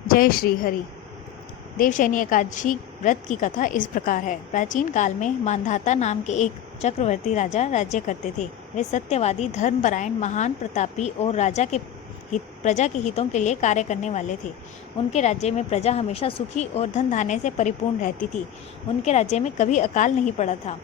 जय श्री हरि। देवशयनी एकादशी व्रत की कथा इस प्रकार है। प्राचीन काल में मांधाता नाम के एक चक्रवर्ती राजा राज्य करते थे। वे सत्यवादी, धर्मपरायण, महान, प्रतापी और प्रजा के हितों के लिए कार्य करने वाले थे। उनके राज्य में प्रजा हमेशा सुखी और धन धान्य से परिपूर्ण रहती थी। उनके राज्य में कभी अकाल नहीं पड़ा था।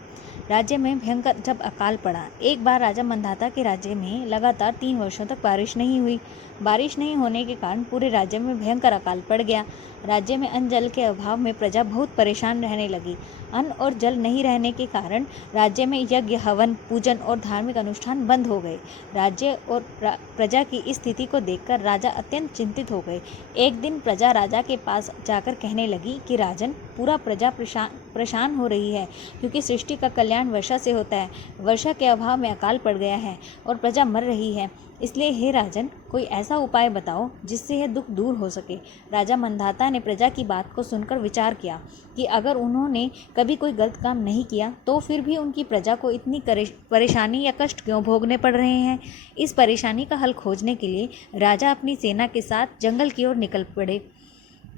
राज्य में भयंकर जब अकाल पड़ा, एक बार राजा मंधाता के राज्य में लगातार 3 वर्षों तक बारिश नहीं हुई। बारिश नहीं होने के कारण पूरे राज्य में भयंकर अकाल पड़ गया। राज्य में अन्न जल के अभाव में प्रजा बहुत परेशान रहने लगी। अन्न और जल नहीं रहने के कारण राज्य में यज्ञ, हवन, पूजन और धार्मिक अनुष्ठान बंद हो गए। राज्य और प्रजा की इस स्थिति को देखकर राजा अत्यंत चिंतित हो गए। एक दिन प्रजा राजा के पास जाकर कहने लगी कि राजन, पूरा प्रजा परेशान हो रही है, क्योंकि सृष्टि का कल्याण वर्षा से होता है। वर्षा के अभाव में अकाल पड़ गया है और प्रजा मर रही है। इसलिए हे राजन, कोई ऐसा उपाय बताओ जिससे यह दुख दूर हो सके। राजा मंधाता ने प्रजा की बात को सुनकर विचार किया कि अगर उन्होंने कभी कोई गलत काम नहीं किया तो फिर भी उनकी प्रजा को इतनी परेशानी या कष्ट क्यों भोगने पड़ रहे हैं। इस परेशानी का हल खोजने के लिए राजा अपनी सेना के साथ जंगल की ओर निकल पड़े।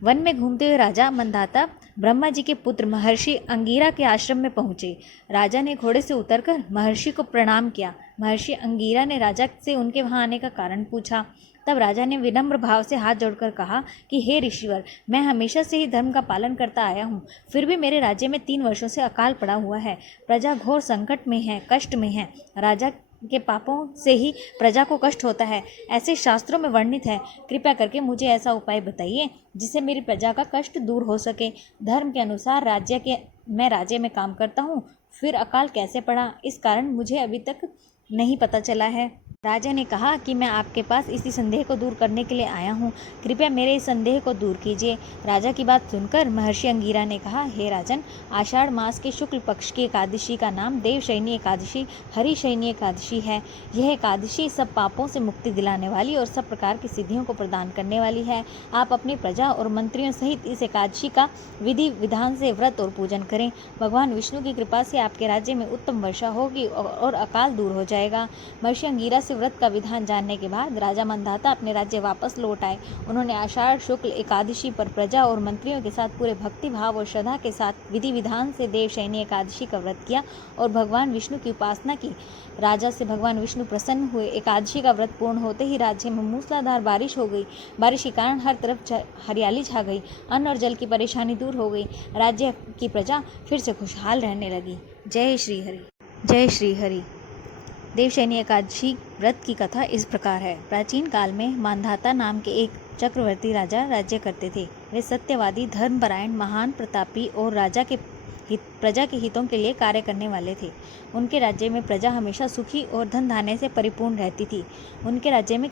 वन में घूमते हुए राजा मंधाता ब्रह्मा जी के पुत्र महर्षि अंगीरा के आश्रम में पहुंचे। राजा ने घोड़े से उतरकर महर्षि को प्रणाम किया। महर्षि अंगीरा ने राजा से उनके वहां आने का कारण पूछा। तब राजा ने विनम्र भाव से हाथ जोड़कर कहा कि हे ऋषिवर, मैं हमेशा से ही धर्म का पालन करता आया हूँ, फिर भी मेरे राज्य में 3 वर्षों से अकाल पड़ा हुआ है। प्रजा घोर संकट में है, कष्ट में है। राजा के पापों से ही प्रजा को कष्ट होता है, ऐसे शास्त्रों में वर्णित है। कृपया करके मुझे ऐसा उपाय बताइए जिससे मेरी प्रजा का कष्ट दूर हो सके। धर्म के अनुसार मैं राज्य में काम करता हूँ, फिर अकाल कैसे पड़ा, इस कारण मुझे अभी तक नहीं पता चला है। राजा ने कहा कि मैं आपके पास इसी संदेह को दूर करने के लिए आया हूँ, कृपया मेरे इस संदेह को दूर कीजिए। राजा की बात सुनकर महर्षि अंगीरा ने कहा, हे राजन, आषाढ़ मास के शुक्ल पक्ष की एकादशी का नाम देवशयनी एकादशी, हरिशयनी एकादशी है। यह एकादशी सब पापों से मुक्ति दिलाने वाली और सब प्रकार की सिद्धियों को प्रदान करने वाली है। आप अपनी प्रजा और मंत्रियों सहित इस एकादशी का विधि विधान से व्रत और पूजन करें। भगवान विष्णु की कृपा से आपके राज्य में उत्तम वर्षा होगी और अकाल दूर हो जाएगा। महर्षि अंगीरा व्रत का विधान जानने के बाद राजा मंधाता अपने राज्य वापस लौट आए। उन्होंने आषाढ़ शुक्ल एकादशी पर प्रजा और मंत्रियों के साथ पूरे भक्ति भाव और श्रद्धा के साथ विधि विधान से देवशयनी एकादशी का व्रत किया और भगवान विष्णु की उपासना की। राजा से भगवान विष्णु प्रसन्न हुए। एकादशी का व्रत पूर्ण होते ही राज्य में मूसलाधार बारिश हो गई। बारिश के कारण हर तरफ हरियाली छा गई। अन्न और जल की परेशानी दूर हो गई। राज्य की प्रजा फिर से खुशहाल रहने लगी। जय श्री हरि। जय श्री हरि। देवशयनी एकादशी व्रत की कथा इस प्रकार है। प्राचीन काल में मांधाता नाम के एक चक्रवर्ती राजा राज्य करते थे। वे सत्यवादी, धर्मपरायण, महान, प्रतापी और प्रजा के हितों के लिए कार्य करने वाले थे। उनके राज्य में प्रजा हमेशा सुखी और धन धान्य से परिपूर्ण रहती थी। उनके राज्य में